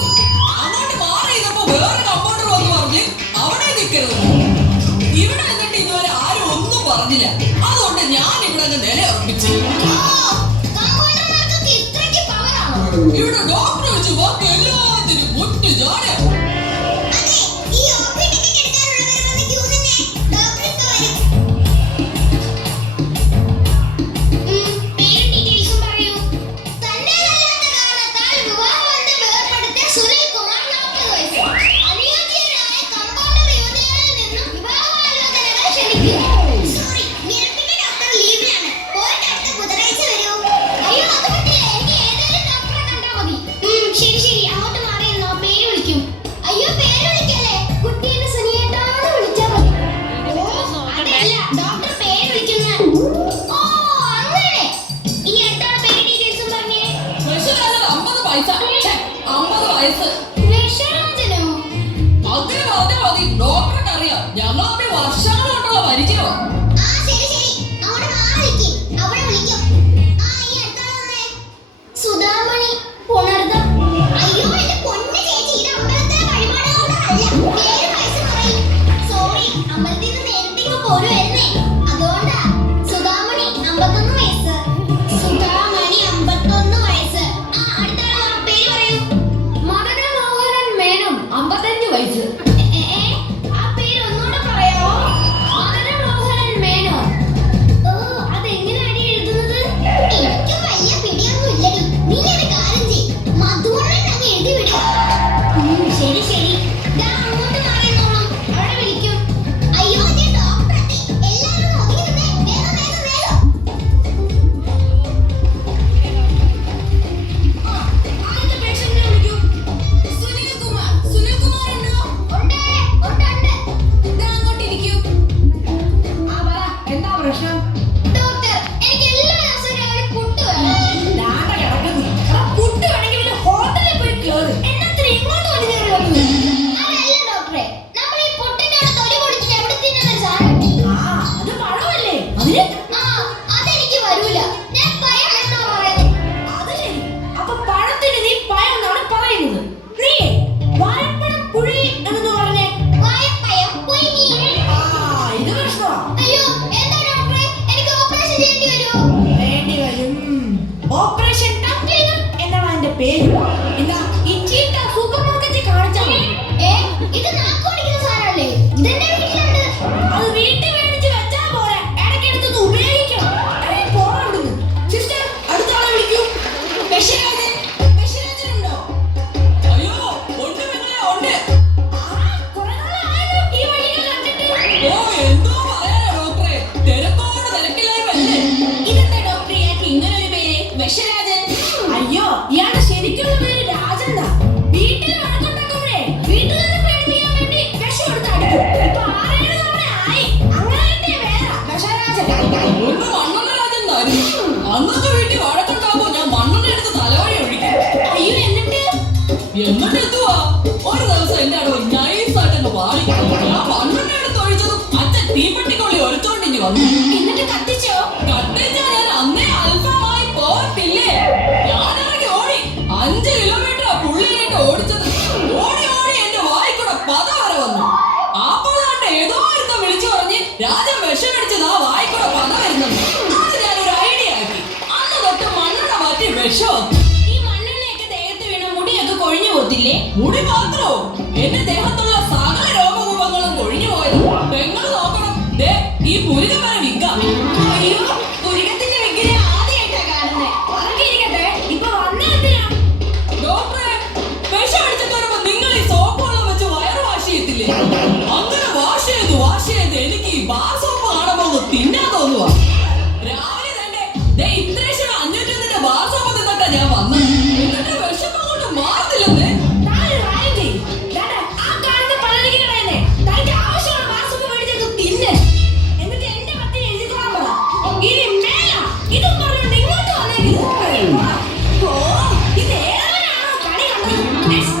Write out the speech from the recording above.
നിൽക്കുന്നത്. അങ്ങോട്ട് മാറി ചെയ്തപ്പോ വേറെ കമ്പൗണ്ടർ വന്ന് പറഞ്ഞ് അവിടെ നിൽക്കരുത്. ഇവിടെ എന്നിട്ട് ഇതുവരെ ആരും ഒന്നും പറഞ്ഞില്ല. അതുകൊണ്ട് ഞാൻ ഇവിടെ അങ്ങ് നില ഉറപ്പിച്ചു. ഇവിടെ ഡോക്ടർ വെച്ച് ബാക്കി എല്ലാത്തിനും മുട്ട് ജാട. ഡോക്ടർക്ക് അറിയാം, ഞങ്ങളെ വർഷങ്ങളോട്ടുള്ള പരിചയമാണ്. അന്നത്തെ വീട്ടിൽ വഴക്കുണ്ടാകുമ്പോ ഞാൻ മണ്ണെണ്ണ എടുത്ത് തലവഴി ഒഴിക്കും. എന്നിട്ട് എന്തുവാ, ഒരു ദിവസം എന്റെ അടുത്ത് നൈസായിട്ടങ്ങ് പാളി. ഞാൻ മണ്ണെണ്ണ എടുത്ത് ഒഴിച്ചതും അച്ഛൻ തീപ്പെട്ടിക്കൊള്ളി ഒരച്ചോണ്ടിഞ്ഞ് വന്നു. എന്നിട്ട് കത്തിച്ചോ? കത്തിച്ചാ ഞാൻ അന്നേ അൽഫമായി പോകത്തില്ലേ. ഞാനിറങ്ങി ഓടി 5 കിലോമീറ്റർ പുള്ളിയായിട്ട് ഓടിച്ചത്. ഓടി ഓടി എന്റെ വായിക്കൂടെ പത വരെ വന്നു. ആ പത കണ്ട് ഏതോ ഒരുത്തൻ വിളിച്ചു പറഞ്ഞ് രാജൻ വിഷമടിച്ചത് ആ വായിക്കൂടെ പത വരുന്നുണ്ട്. അത് ഞാനൊരു ഐഡിയ ആക്കി. അന്ന് തൊട്ട് മണ്ണെണ്ണ മാറ്റി വിഷം. ഈ മണ്ണെണ്ണയൊക്കെ ദേഹത്ത് വീണ മുടിയൊക്കെ കൊഴിഞ്ഞു പോത്തില്ലേ? മുടി മാത്രോ, എന്റെ ദേഹത്തുള്ള സകല രോഗകൂപങ്ങളും കൊഴിഞ്ഞു പോയത്. പെങ്ങള് നോക്കണം, ദേ ഈ പുരുക വരെ വിൽക്കാം. അയ്യോ, പുരുകത്തിന്റെ വിഗ്രഹം ആദ്യമായിട്ടാ കാണുന്നേ. ഉറങ്ങിയിരിക്കട്ടെ, ഇപ്പൊ വന്നെത്തിനാ. ഡോക്ടറെ, വിഷം അടിച്ചിട്ട് വരുമ്പോ നിങ്ങൾ ഈ സോപ്പ് വെള്ളം വെച്ച് വയറ് വാഷ് ചെയ്യത്തില്ലേ? അങ്ങനെ വാഷ് ചെയ്ത് എനിക്ക് ഈ ബാർ സോപ്പ് കാണുമ്പോ ഒന്ന് തിന്നാൻ തോന്നുവാ. രാവിലെ തന്നെ ദേ ഇത്രേശ്വരം 501 ബാർ സോപ്പ് തിന്നിട്ടാ ഞാൻ വന്നത്. എന്നിട്ട് വിഷമം കൊണ്ട് മാറുന്നില്ലെന്നേ. ഇത് ഏതാണോ കളി കണ്ടത്?